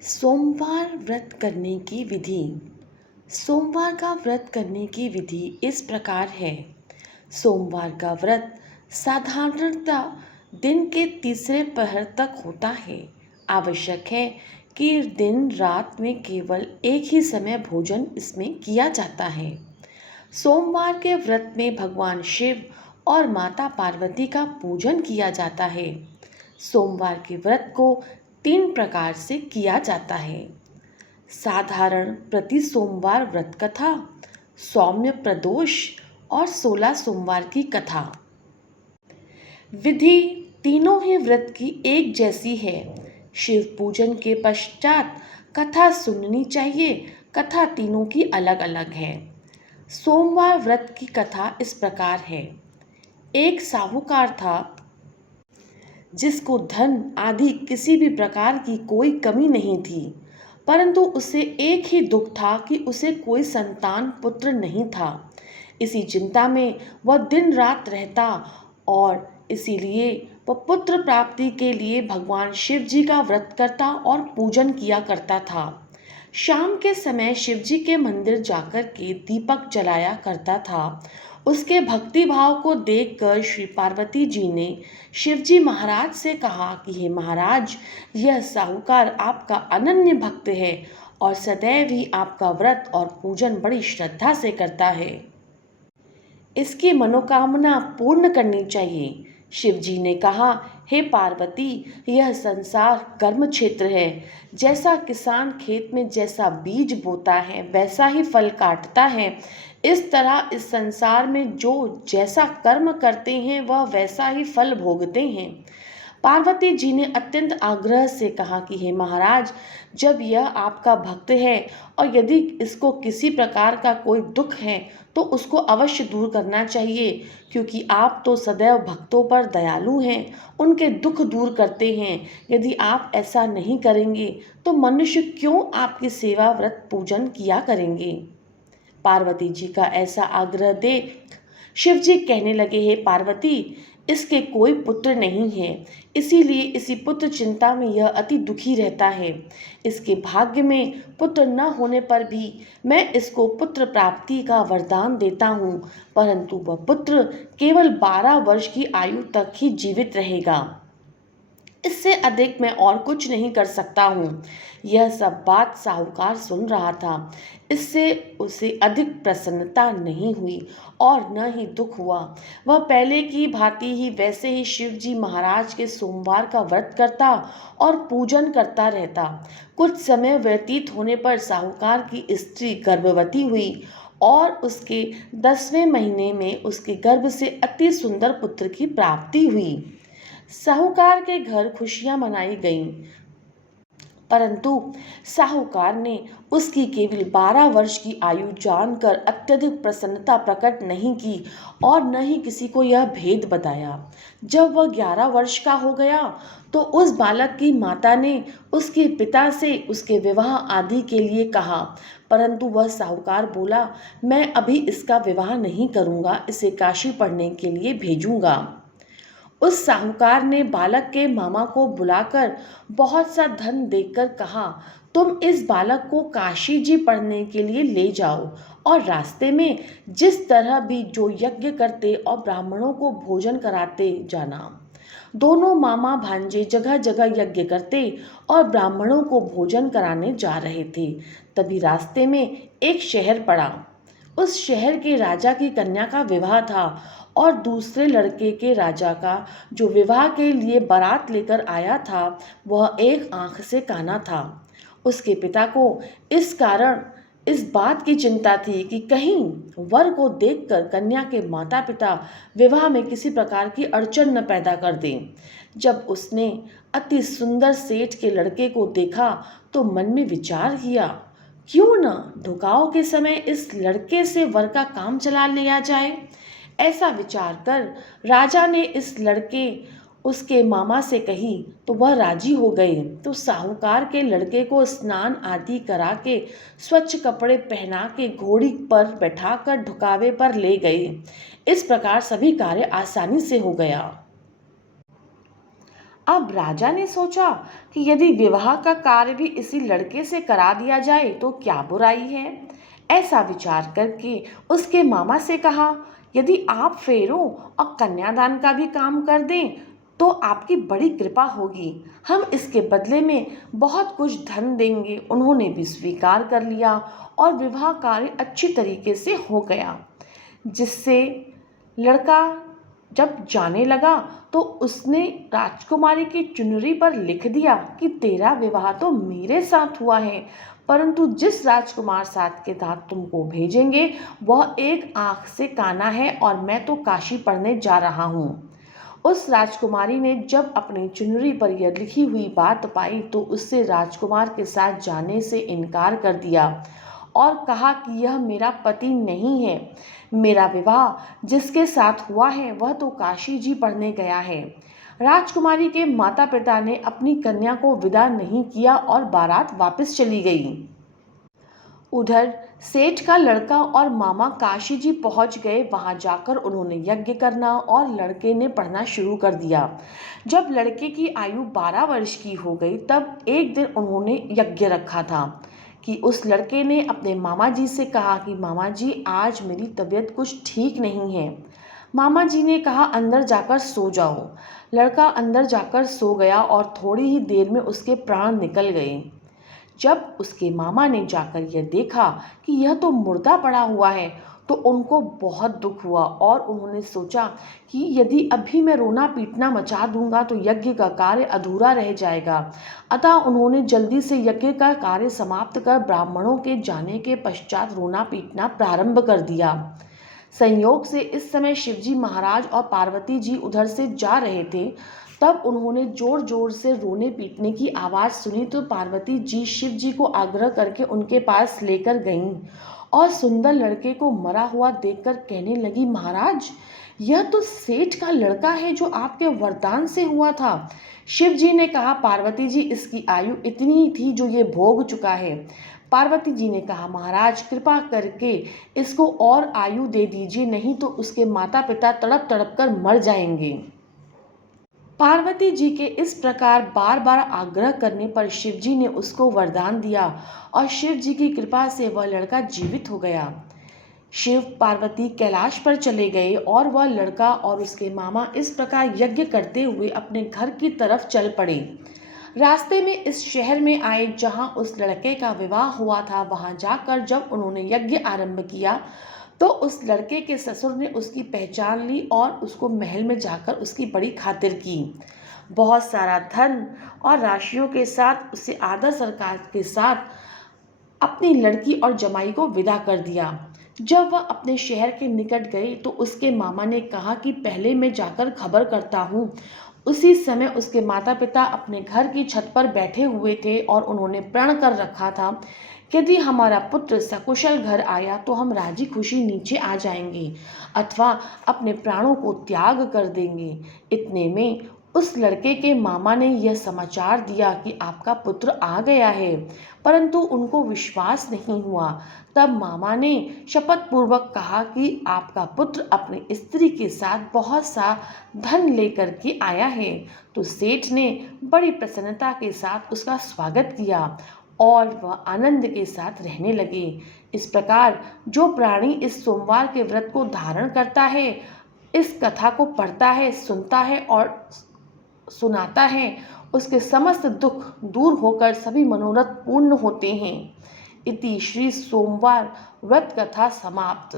सोमवार व्रत करने की विधि। सोमवार का व्रत करने की विधि इस प्रकार है। सोमवार का व्रत साधारणतः दिन के तीसरे पहर तक होता है। आवश्यक है कि दिन रात में केवल एक ही समय भोजन इसमें किया जाता है। सोमवार के व्रत में भगवान शिव और माता पार्वती का पूजन किया जाता है। सोमवार के व्रत को 3 प्रकार से किया जाता है। साधारण प्रति सोमवार व्रत कथा, सौम्य प्रदोष और 16 सोमवार की कथा। विधि तीनों ही व्रत की एक जैसी है। शिव पूजन के पश्चात कथा सुननी चाहिए। कथा तीनों की अलग अलग है। सोमवार व्रत की कथा इस प्रकार है। एक साहूकार था जिसको धन आदि किसी भी प्रकार की कोई कमी नहीं थी, परंतु उसे एक ही दुख था कि उसे कोई संतान पुत्र नहीं था। इसी चिंता में वह दिन रात रहता और इसीलिए वह पुत्र प्राप्ति के लिए भगवान शिव जी का व्रत करता और पूजन किया करता था। शाम के समय शिव जी के मंदिर जाकर के दीपक जलाया करता था। उसके भक्ति भाव को देखकर श्री पार्वती जी ने शिव जी महाराज से कहा कि हे महाराज, यह साहूकार आपका अनन्य भक्त है और सदैव ही आपका व्रत और पूजन बड़ी श्रद्धा से करता है। इसकी मनोकामना पूर्ण करनी चाहिए। शिव जी ने कहा, हे पार्वती, यह संसार कर्म क्षेत्र है। जैसा किसान खेत में जैसा बीज बोता है वैसा ही फल काटता है, इस तरह इस संसार में जो जैसा कर्म करते हैं वह वैसा ही फल भोगते हैं। पार्वती जी ने अत्यंत आग्रह से कहा कि हे महाराज, जब यह आपका भक्त है और यदि इसको किसी प्रकार का कोई दुख है तो उसको अवश्य दूर करना चाहिए, क्योंकि आप तो सदैव भक्तों पर दयालु हैं, उनके दुख दूर करते हैं। यदि आप ऐसा नहीं करेंगे तो मनुष्य क्यों आपकी सेवा व्रत पूजन किया करेंगे। पार्वती जी का ऐसा आग्रह देख शिव जी कहने लगे, हे पार्वती, इसके कोई पुत्र नहीं है, इसीलिए इसी पुत्र चिंता में यह अति दुखी रहता है। इसके भाग्य में पुत्र न होने पर भी मैं इसको पुत्र प्राप्ति का वरदान देता हूँ, परंतु वह पुत्र केवल 12 वर्ष की आयु तक ही जीवित रहेगा। इससे अधिक मैं और कुछ नहीं कर सकता हूँ। यह सब बात साहूकार सुन रहा था। इससे उसे अधिक प्रसन्नता नहीं हुई और न ही दुख हुआ। वह पहले की भांति ही वैसे ही शिव जी महाराज के सोमवार का व्रत करता और पूजन करता रहता। कुछ समय व्यतीत होने पर साहूकार की स्त्री गर्भवती हुई और उसके 10वें महीने में उसके गर्भ से अति सुंदर पुत्र की प्राप्ति हुई। साहूकार के घर खुशियां मनाई गईं, परंतु साहूकार ने उसकी केवल 12 वर्ष की आयु जानकर अत्यधिक प्रसन्नता प्रकट नहीं की और न ही किसी को यह भेद बताया। जब वह 11 वर्ष का हो गया तो उस बालक की माता ने उसके पिता से उसके विवाह आदि के लिए कहा, परंतु वह साहूकार बोला, मैं अभी इसका विवाह नहीं करूँगा, इसे काशी पढ़ने के लिए भेजूँगा। उस साहूकार ने बालक के मामा को बुलाकर बहुत सा धन देकर कहा, तुम इस बालक को काशी जी पढ़ने के लिए ले जाओ और रास्ते में जिस तरह भी जो यज्ञ करते और ब्राह्मणों को भोजन कराते जाना। दोनों मामा भांजे जगह जगह यज्ञ करते और ब्राह्मणों को भोजन कराने जा रहे थे। तभी रास्ते में एक शहर पड़ा। उस शहर के राजा की कन्या का विवाह था और दूसरे लड़के के राजा का जो विवाह के लिए बारात लेकर आया था वह एक आंख से काना था। उसके पिता को इस कारण इस बात की चिंता थी कि कहीं वर को देखकर कन्या के माता पिता विवाह में किसी प्रकार की अड़चन न पैदा कर दें। जब उसने अति सुंदर सेठ के लड़के को देखा तो मन में विचार किया, क्यों न ढुकाव के समय इस लड़के से वर का काम चला लिया जाए। ऐसा विचार कर राजा ने इस लड़के उसके मामा से कही तो वह राजी हो गए। तो साहूकार के लड़के को स्नान आदि करा के स्वच्छ कपड़े पहना के घोड़ी पर बैठाकर ढुकावे पर ले गए। इस प्रकार सभी कार्य आसानी से हो गया। अब राजा ने सोचा कि यदि विवाह का कार्य भी इसी लड़के से करा दिया जाए तो क्या बुराई है। ऐसा विचार करके उसके मामा से कहा, यदि आप फेरों और कन्यादान का भी काम कर दें तो आपकी बड़ी कृपा होगी। हम इसके बदले में बहुत कुछ धन देंगे। उन्होंने भी स्वीकार कर लिया और विवाह कार्य अच्छी तरीके से हो गया। जिससे लड़का जब जाने लगा तो उसने राजकुमारी की चुनरी पर लिख दिया कि तेरा विवाह तो मेरे साथ हुआ है, परंतु जिस राजकुमार साथ के साथ तुमको भेजेंगे वह एक आंख से काना है और मैं तो काशी पढ़ने जा रहा हूँ। उस राजकुमारी ने जब अपनी चुनरी पर यह लिखी हुई बात पाई तो उससे राजकुमार के साथ जाने से इनकार कर दिया और कहा कि यह मेरा पति नहीं है। मेरा विवाह जिसके साथ हुआ है वह तो काशी जी पढ़ने गया है। राजकुमारी के माता पिता ने अपनी कन्या को विदा नहीं किया और बारात वापस चली गई। उधर सेठ का लड़का और मामा काशी जी पहुंच गए। वहां जाकर उन्होंने यज्ञ करना और लड़के ने पढ़ना शुरू कर दिया। जब लड़के की आयु 12 वर्ष की हो गई तब एक दिन उन्होंने यज्ञ रखा था कि उस लड़के ने अपने मामा जी से कहा कि मामा जी आज मेरी तबीयत कुछ ठीक नहीं है। मामा जी ने कहा अंदर जाकर सो जाओ। लड़का अंदर जाकर सो गया और थोड़ी ही देर में उसके प्राण निकल गए। जब उसके मामा ने जाकर यह देखा कि यह तो मुर्दा पड़ा हुआ है तो उनको बहुत दुख हुआ और उन्होंने सोचा कि यदि अभी मैं रोना पीटना मचा दूंगा तो यज्ञ का कार्य अधूरा रह जाएगा। अतः उन्होंने जल्दी से यज्ञ का कार्य समाप्त कर ब्राह्मणों के जाने के पश्चात रोना पीटना प्रारंभ कर दिया। संयोग से इस समय शिवजी महाराज और पार्वती जी उधर से जा रहे थे। तब उन्होंने जोर जोर से रोने पीटने की आवाज़ सुनी तो पार्वती जी शिव जी को आग्रह करके उनके पास लेकर गईं और सुंदर लड़के को मरा हुआ देखकर कहने लगी, महाराज यह तो सेठ का लड़का है जो आपके वरदान से हुआ था। शिव जी ने कहा, पार्वती जी इसकी आयु इतनी ही थी जो ये भोग चुका है। पार्वती जी ने कहा, महाराज कृपा करके इसको और आयु दे दीजिए, नहीं तो उसके माता पिता तड़प तड़प कर मर जाएंगे। पार्वती जी के इस प्रकार बार बार आग्रह करने पर शिव जी ने उसको वरदान दिया और शिव जी की कृपा से वह लड़का जीवित हो गया। शिव पार्वती कैलाश पर चले गए और वह लड़का और उसके मामा इस प्रकार यज्ञ करते हुए अपने घर की तरफ चल पड़े। रास्ते में इस शहर में आए जहां उस लड़के का विवाह हुआ था। वहां जाकर जब उन्होंने यज्ञ आरंभ किया तो उस लड़के के ससुर ने उसकी पहचान ली और उसको महल में जाकर उसकी बड़ी खातिर की। बहुत सारा धन और राशियों के साथ उसे आदर सत्कार के साथ अपनी लड़की और जमाई को विदा कर दिया। जब वह अपने शहर के निकट गई तो उसके मामा ने कहा कि पहले मैं जाकर खबर करता हूँ। उसी समय उसके माता पिता अपने घर की छत पर बैठे हुए थे और उन्होंने प्रण कर रखा था, यदि हमारा पुत्र सकुशल घर आया तो हम राजी खुशी नीचे आ जाएंगे अथवा अपने प्राणों को त्याग कर देंगे। इतने में उस लड़के के मामा ने यह समाचार दिया कि आपका पुत्र आ गया है, परंतु उनको विश्वास नहीं हुआ। तब मामा ने शपथ पूर्वक कहा कि आपका पुत्र अपनी स्त्री के साथ बहुत सा धन लेकर के आया है। तो सेठ ने बड़ी प्रसन्नता के साथ उसका स्वागत किया और वह आनंद के साथ रहने लगे। इस प्रकार जो प्राणी इस सोमवार के व्रत को धारण करता है, इस कथा को पढ़ता है, सुनता है और सुनाता है, उसके समस्त दुख दूर होकर सभी मनोरथ पूर्ण होते हैं। इति श्री सोमवार व्रत कथा समाप्त।